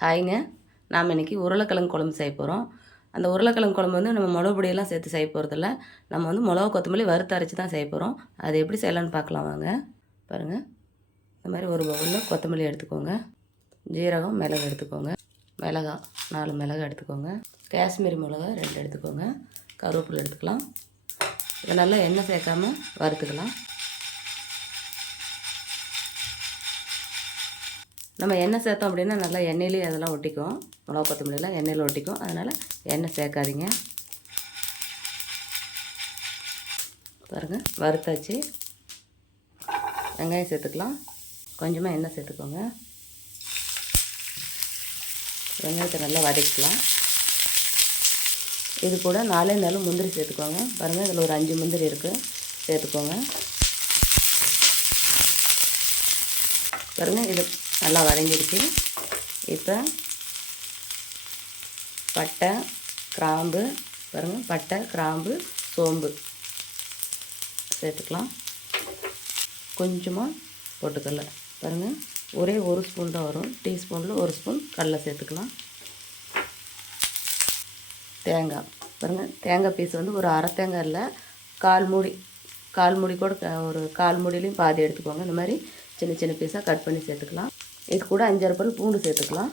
ஹாய்ங்க. நாம் இன்றைக்கி உருளைக்கிழங்கு குழம்பு செய்ய போகிறோம் அந்த உருளைக்கிழங்கு குழம்பு வந்து நம்ம மிளகு பொடியெல்லாம் சேர்த்து செய்ய போகிறதில்ல நம்ம வந்து மிளகா கொத்தமல்லி வறுத்து அரைச்சி தான் செய்ய போகிறோம் அது எப்படி செய்யலான்னு பார்க்கலாம் வாங்க. பாருங்கள் இந்த மாதிரி ஒரு பவுலில் கொத்தமல்லி எடுத்துக்கோங்க. ஜீரகம் மிளகு எடுத்துக்கோங்க. மிளகா நாலு மிளகு எடுத்துக்கோங்க. காஷ்மீரி மிளகா ரெண்டு எடுத்துக்கோங்க. கருவேப்பிலை எடுத்துக்கலாம். இதை நல்லா எண்ணெய் சேர்க்காமல் வறுத்துக்கலாம். நம்ம எண்ணெய் சேர்த்தோம் அப்படின்னா நல்லா எண்ணெயிலேயே அதெல்லாம் ஒட்டிக்கும். மிளகா கொத்தமல்லிலாம் எண்ணெயில் ஒட்டிக்கும். அதனால் எண்ணெய் சேர்க்காதீங்க. பாருங்கள் வறுத்தாச்சு. வெங்காயம் சேர்த்துக்கலாம். கொஞ்சமாக எண்ணெய் சேர்த்துக்கோங்க. வெங்காயத்தை நல்லா வதக்கிக்கலாம். இது கூட நாலே நாளும் முந்திரி சேர்த்துக்கோங்க. பாருங்கள் இதில் ஒரு அஞ்சு முந்திரி இருக்குது சேர்த்துக்கோங்க. பாருங்கள் இது நல்லா வதங்கிடுச்சு. இப்போ பட்டை கிராம்பு பாருங்கள் பட்டை கிராம்பு சோம்பு சேர்த்துக்கலாம். கொஞ்சமாக போட்டுக்கடல பாருங்கள் ஒரே ஒரு ஸ்பூன் தான் வரும். டீஸ்பூனில் ஒரு ஸ்பூன் கடலை சேர்த்துக்கலாம். தேங்காய். பாருங்கள் தேங்காய் பீஸ் வந்து ஒரு அரை தேங்காய் இல்லை கால் மூடி கால் மூடி கூட க- ஒரு கால் மூடிலையும் பாதி எடுத்துக்கோங்க. இந்த மாதிரி சின்ன சின்ன பீஸாக கட் பண்ணி சேர்த்துக்கலாம். இது கூட அஞ்சாறு பல் பூண்டு சேர்த்துக்கலாம்.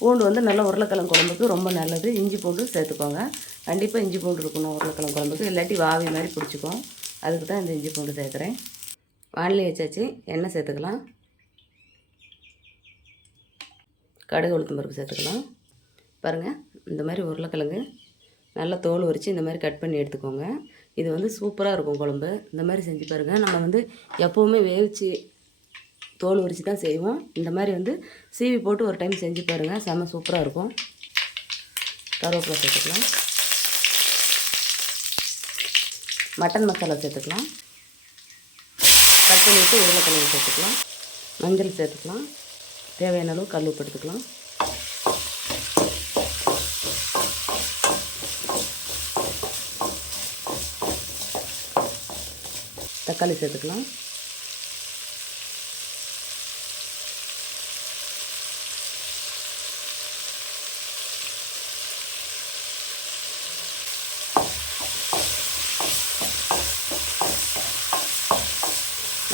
பூண்டு வந்து நல்லா உருளைக்கிழங்கு குழம்புக்கு ரொம்ப நல்லது. இஞ்சி பூண்டு சேர்த்துக்கோங்க. கண்டிப்பாக இஞ்சி பூண்டு இருக்கணும் உருளைக்கிழங்கு குழம்புக்கு. இல்லாட்டி வாவி மாதிரி பிடிச்சிக்கும். அதுக்கு தான் இந்த இஞ்சி பூண்டு சேர்க்குறேன். வானிலை வச்சாச்சு. எண்ணெய் சேர்த்துக்கலாம். கடுகு உளுத்தம் பருப்பு சேர்த்துக்கலாம். பாருங்கள் இந்த மாதிரி உருளைக்கிழங்கு நல்லா தோல் உரித்து இந்த மாதிரி கட் பண்ணி எடுத்துக்கோங்க. இது வந்து சூப்பராக இருக்கும் குழம்பு. இந்த மாதிரி செஞ்சு பாருங்கள் நம்ம வந்து எப்போவுமே வேவிச்சு தோல் உரித்து தான் செய்வோம். இந்த மாதிரி வந்து சீவி போட்டு ஒரு டைம் செஞ்சு பாருங்கள் செம்ம சூப்பராக இருக்கும். கருவேப்பிலை சேர்த்துக்கலாம். மட்டன் மசாலா சேர்த்துக்கலாம். கட் பண்ணிவிட்டு உருளைக்கிழங்கு சேர்த்துக்கலாம். மஞ்சள் சேர்த்துக்கலாம். தேவையான அளவு கல் உப்பு எடுத்துக்கலாம். தக்காளி சேர்த்துக்கலாம்.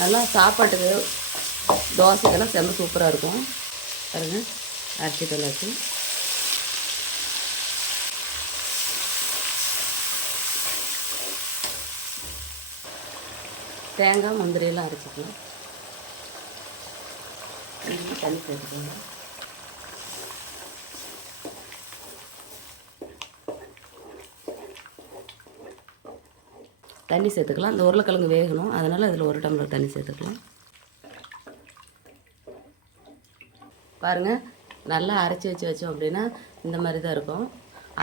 நல்லா சாப்பாட்டுக்கு தோசைக்கெல்லாம் செம்ம சூப்பராக இருக்கும். பாருங்கள் அரிசி தொள்ளாச்சு தேங்காய் முந்திரியெல்லாம் அரைச்சிக்கலாம். தண்ணி சேர்த்துக்கோங்க. தண்ணி சேர்த்துக்கலாம். இந்த உருளைக்கிழங்கு வேகணும். அதனால் அதில் ஒரு டம்ளர் தண்ணி சேர்த்துக்கலாம். பாருங்கள் நல்லா அரைச்சி வச்சு வச்சோம் அப்படின்னா இந்த மாதிரி தான் இருக்கும்.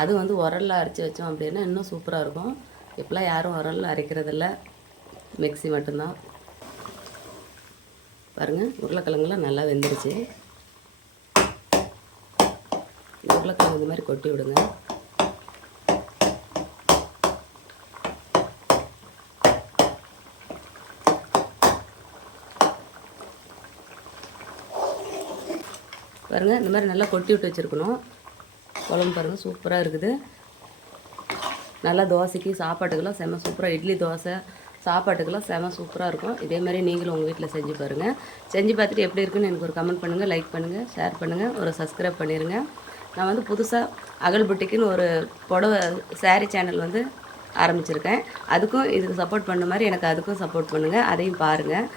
அது வந்து உரல்ல அரைச்சி வச்சோம் அப்படின்னா இன்னும் சூப்பராக இருக்கும். இப்போலாம் யாரும் உரல்ல அரைக்கிறதில்ல. மிக்ஸி மட்டும்தான். பாருங்கள் உருளைக்கிழங்குலாம் நல்லா வெந்துருச்சு. உருளைக்கிழங்கு இந்த மாதிரி கொட்டி விடுங்க. பாருங்கள் இந்த மாதிரி நல்லா கொட்டி விட்டு வச்சுருக்கணும். குழம்பு பாருங்கள் சூப்பராக இருக்குது. நல்லா தோசைக்கு சாப்பாட்டுக்கெல்லாம் செம சூப்பராக இட்லி தோசை சாப்பாட்டுக்கெல்லாம் செம சூப்பராக இருக்கும். இதே மாதிரி நீங்களும் உங்கள் வீட்டில் செஞ்சு பாருங்கள் செஞ்சு பார்த்துட்டு எப்படி இருக்குன்னு எனக்கு ஒரு கமெண்ட் பண்ணுங்கள் லைக் பண்ணுங்கள் ஷேர் பண்ணுங்கள் ஒரு சப்ஸ்கிரைப் பண்ணிடுங்க நான் வந்து புதுசாக அகல் புட்டிக்குன்னு ஒரு புடவை சாரீ சேனல் வந்து ஆரம்பிச்சிருக்கேன். அதுக்கும் இதுக்கு சப்போர்ட் பண்ண மாதிரி எனக்கு அதுக்கும் சப்போர்ட் பண்ணுங்கள் அதையும் பாருங்கள்